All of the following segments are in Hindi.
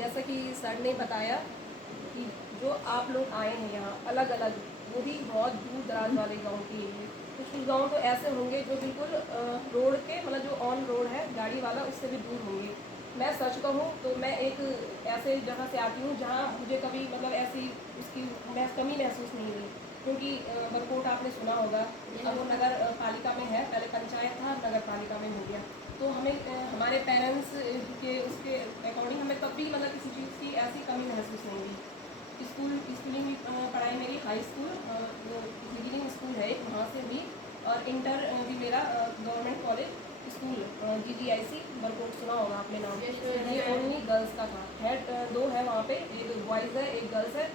जैसा कि सर ने बताया कि जो आप लोग आए हैं यहाँ अलग अलग, वो भी बहुत दूर दराज वाले गांव के लिए। कुछ गांव तो ऐसे होंगे जो बिल्कुल रोड के मतलब जो ऑन रोड है गाड़ी वाला, उससे भी दूर होंगे। मैं सच कहूँ तो मैं एक ऐसे जगह से आती हूँ जहाँ मुझे कभी मतलब ऐसी उसकी कमी महसूस नहीं हुई, क्योंकि बरकोट आपने सुना होगा, अब वो नगर पालिका में है, पहले पंचायत था, नगर पालिका में हो गया। तो हमें हमारे पेरेंट्स के उसके अकॉर्डिंग हमें तब भी मतलब किसी चीज़ की ऐसी कमी महसूस नहीं हुई। स्कूलिंग भी पढ़ाई मेरी हाई स्कूल इंजीनियरिंग स्कूल है वहाँ से हुई, और इंटर भी मेरा government college school GGIC Barkot सुना होगा आपने नाम। ये ओनली गर्ल्स का था, है दो है वहाँ पे, एक बॉयज़ है एक गर्ल्स है।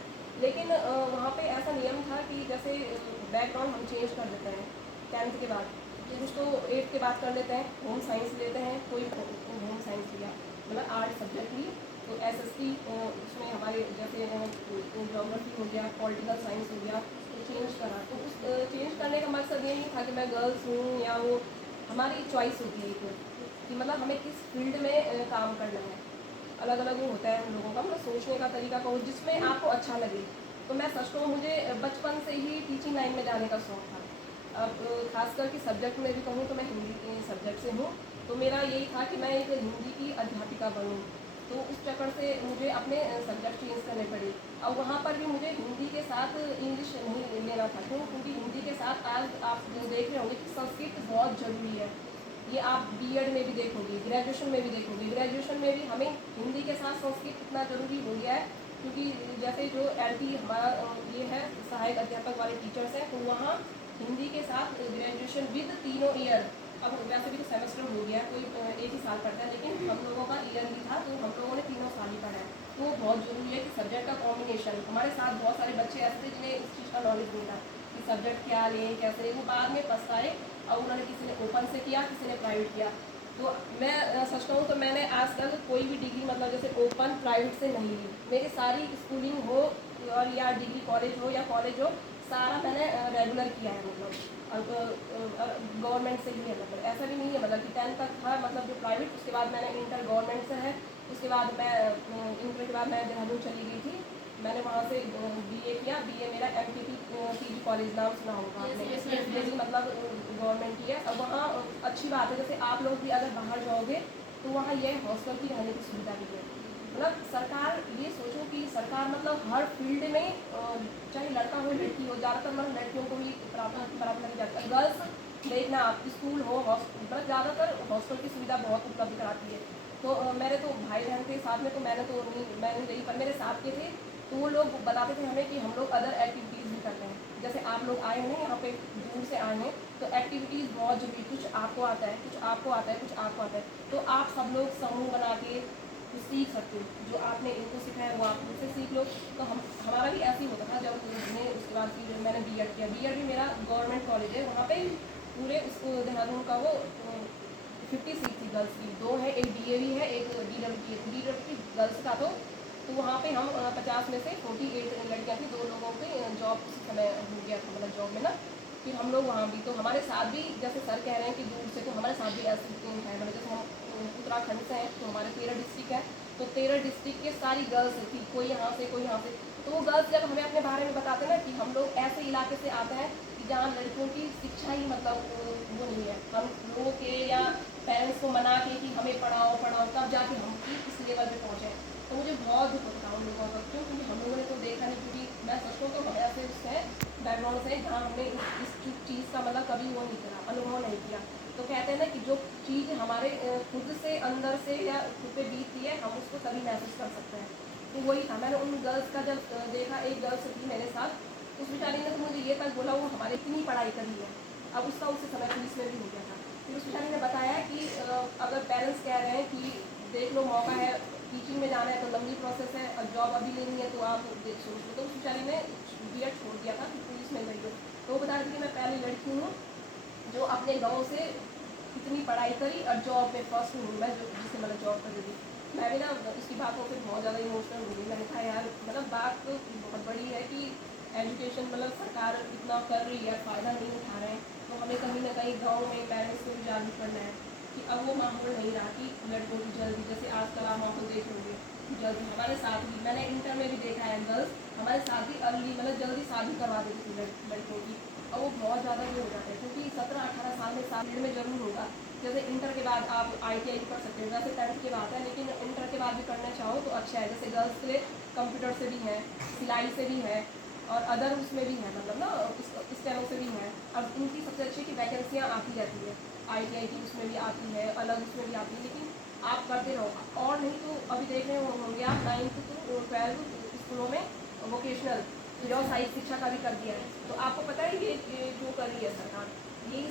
लेकिन वहाँ पे ऐसा नियम था कि जैसे बैकग्राउंड हम चेंज कर देते हैं 10th के बाद, कुछ तो 8th के बाद कर लेते हैं, होम साइंस लेते हैं, कोई होम साइंस लिया मतलब आर्ट सब्जेक्ट ली, तो SST उसमें हमारे जैसे ज्योग्राफी हो गया, पॉलिटिकल साइंस हो गया, तो चेंज करा। तो उस चेंज करने का मकसद ये नहीं था कि मैं गर्ल्स हूँ, या वो हमारी चॉइस होती है कि मतलब हमें किस फील्ड में काम करना है। अलग अलग वो होता है हम लोगों का मतलब सोचने का तरीका को, जिसमें आपको अच्छा लगे। तो मैं सच कहूँ मुझे बचपन से ही टीचिंग लाइन में जाने का शौक़ था। अब खासकर कि सब्जेक्ट में भी कहूँ तो मैं हिंदी के सब्जेक्ट से हूँ, तो मेरा यही था कि मैं एक हिंदी की अध्यापिका बनूँ। तो उस चक्कर से मुझे अपने सब्जेक्ट चेंज करने पड़े। अब वहाँ पर भी मुझे हिंदी के साथ इंग्लिश नहीं लेना था, क्यों? क्योंकि हिंदी के साथ आज आप देख रहे होंगे कि संस्कृत बहुत ज़रूरी है। ये आप B.Ed में भी देखोगे, ग्रेजुएशन में भी देखोगे। ग्रेजुएशन में भी हमें हिंदी के साथ संस्कृत इतना ज़रूरी हो गया है, क्योंकि जैसे जो LT हमारा ये है सहायक अध्यापक वाले टीचर्स हैं, तो वहाँ हिंदी के साथ ग्रेजुएशन विद तीनों ईयर, अब वैसे भी तो सेमेस्टर हो गया, कोई एक ही साल पढ़ता है, लेकिन हम लोगों का ईयर भी था, तो हम लोगों ने तीनों साल ही पढ़ा है। तो बहुत ज़रूरी है कि सब्जेक्ट का कॉम्बिनेशन। हमारे साथ बहुत सारे बच्चे ऐसे थे जिन्हें इस चीज़ का नॉलेज नहीं था कि सब्जेक्ट क्या लें कैसे, वो बाद में पछताए, और उन्होंने किसी ने ओपन से किया, किसी ने प्राइवेट किया। तो मैं सच कहूँ तो मैंने आज तक कोई भी डिग्री मतलब जैसे ओपन प्राइवेट से नहीं ली। मेरी सारी स्कूलिंग हो और या डिग्री कॉलेज हो या कॉलेज हो, सारा मैंने रेगुलर किया है, मतलब गवर्नमेंट से ही है। मतलब ऐसा भी नहीं है मतलब कि 10th तक था मतलब जो प्राइवेट, उसके बाद मैंने इंटर गवर्नमेंट से है। उसके बाद मैं इंटर के बाद मैं देहरादून चली गई थी, मैंने वहाँ से BA किया। BA मेरा MPT PG कॉलेज, नाम सुना होगा आपने, मतलब गवर्नमेंट की है। अब वहाँ अच्छी बात है, जैसे आप लोग भी अगर बाहर जाओगे तो वहाँ ये हॉस्टल की रहने की सुविधा भी है। मतलब सरकार ये सोचो कि सरकार मतलब हर फील्ड में चाहे लड़का हो लड़की हो, ज़्यादातर मतलब लड़कियों को भी प्रार्थना की जाती है। गर्ल्स देखना आप स्कूल हो मतलब ज़्यादातर हॉस्टल की सुविधा बहुत उपलब्ध कराती है। तो मेरे तो भाई बहन के साथ में तो मैं नहीं रही, पर मेरे साथ के थे, तो वो लोग बताते थे हमें कि हम लोग अदर एक्टिविटीज़ भी करते हैं। जैसे आप लोग आए हैं यहाँ पे दूर से आए हैं, तो एक्टिविटीज़ बहुत जरूरी, कुछ आपको आता है, कुछ आपको आता है, कुछ आपको आता है, तो आप सब लोग समूह बना के कुछ सीख सकते हो। जो आपने इनको सिखाया वो आप मुझसे सीख लो। तो हमारा भी ऐसे ही होता था। जब हमने उसके बाद फिर मैंने B.Ed किया, B.Ed भी मेरा गवर्नमेंट कॉलेज है, वहाँ पे पूरे उस देहरादून का वो 50 सीट थी गर्ल्स की, 2 है, एक DAV है, एक DWT गर्ल्स का। तो वहाँ पे हम 50 में से 48 लड़कियाँ थी, 2 लोगों के जॉब उसी समय हो गया था, मतलब जॉब में ना। फिर हम लोग वहाँ भी, तो हमारे साथ भी जैसे सर कह रहे हैं कि दूर से, तो हमारे साथ भी ऐसे है, मतलब जैसे हम उत्तराखंड से हैं, तो हमारे 13 डिस्ट्रिक्ट है, तो 13 डिस्ट्रिक्ट के सारी गर्ल्स थी, कोई यहाँ से कोई यहाँ से। तो वो गर्ल्स जब हमें अपने बारे में बताते ना कि हम लोग ऐसे इलाके से आते हैं कि जहाँ लड़कियों की शिक्षा ही मतलब वो नहीं है, हम लोगों के या पेरेंट्स को मना के कि हमें पढ़ाओ पढ़ाओ, तब जाके हम इस लेवल पे पहुँचे। तो मुझे बहुत दुख होता है उन लोगों का, क्यों? क्योंकि हम लोगों ने तो देखा नहीं, क्योंकि मैं सच कहूँ तो हम ऐसे उससे बैकग्राउंड से जहाँ हमने इस चीज़ का मतलब कभी वो नहीं करा, अनुभव नहीं किया। तो कहते हैं ना कि जो चीज़ हमारे खुद से अंदर से या खुद पे बीतती है, हम उसको तभी महसूस कर सकते हैं। तो वही था, मैंने उन गर्ल्स का जब देखा, एक गर्ल्स थी मेरे साथ, उस बेचारी ने तो मुझे ये तक बोला वो हमारी इतनी पढ़ाई करी है। अब उसका उसी समय पुलिस में भी हो गया था। फिर उस बेचारी ने बताया कि अगर पेरेंट्स कह रहे हैं कि देख लो मौका है, टीचिंग में जाना है तो लंबी प्रोसेस है, और जॉब अभी लेनी है तो आप सोच लो। तो उस बेचारी ने B.Ed छोड़ दिया था, फिर पुलिस में गई हो। तो वो बता रही थी कि मैं पहली लड़की हूँ जो अपने गाँव से इतनी पढ़ाई करी और जॉब में फर्स्ट हूँ मैं, जो जिससे मतलब जॉब कर रही थी। मैं भी ना इसकी बातों से बहुत ज़्यादा इमोशनल हो गई। मैंने कहा यार मतलब बात तो बहुत बड़ी है कि एजुकेशन मतलब सरकार इतना कर रही है, फ़ायदा नहीं उठा रहे हैं, तो हमें कहीं ना कहीं गाँव में पेरेंट्स को भी जागरूक करना है कि अब वो माहौल नहीं रहा कि लड़कों की जल्दी, जैसे आजकल आप माहौल देख लोगे, गर्ल्स हमारे साथ ही, मैंने इंटर में भी देखा है गर्ल्स हमारे साथ ही अर्ली मतलब जल्दी शादी करवा देती थी लड़कों की, और वो बहुत ज़्यादा ये हो जाते हैं क्योंकि 17-18 साल में साल में जरूर होगा। जैसे इंटर के बाद आप ITI कर सकते हो, वैसे 10th के बाद है लेकिन इंटर के बाद भी करना चाहो तो अच्छा है। जैसे गर्ल्स के लिए कंप्यूटर से भी है, सिलाई से भी है और अदर उसमें भी है, मतलब ना इस टाइम से भी है। अब इनकी सबसे अच्छी की वैकेंसियाँ आती रहती है, ITI की उसमें भी आती है, अलग उसमें भी आती है, लेकिन आप करते रहो। और नहीं तो अभी देख रहे होंगे आप 9th to 12 स्कूलों में वोकेशनल व्यावसायिक शिक्षा का भी कर दिया है। तो आपको पता है ये जो कर रही है सरकार, ये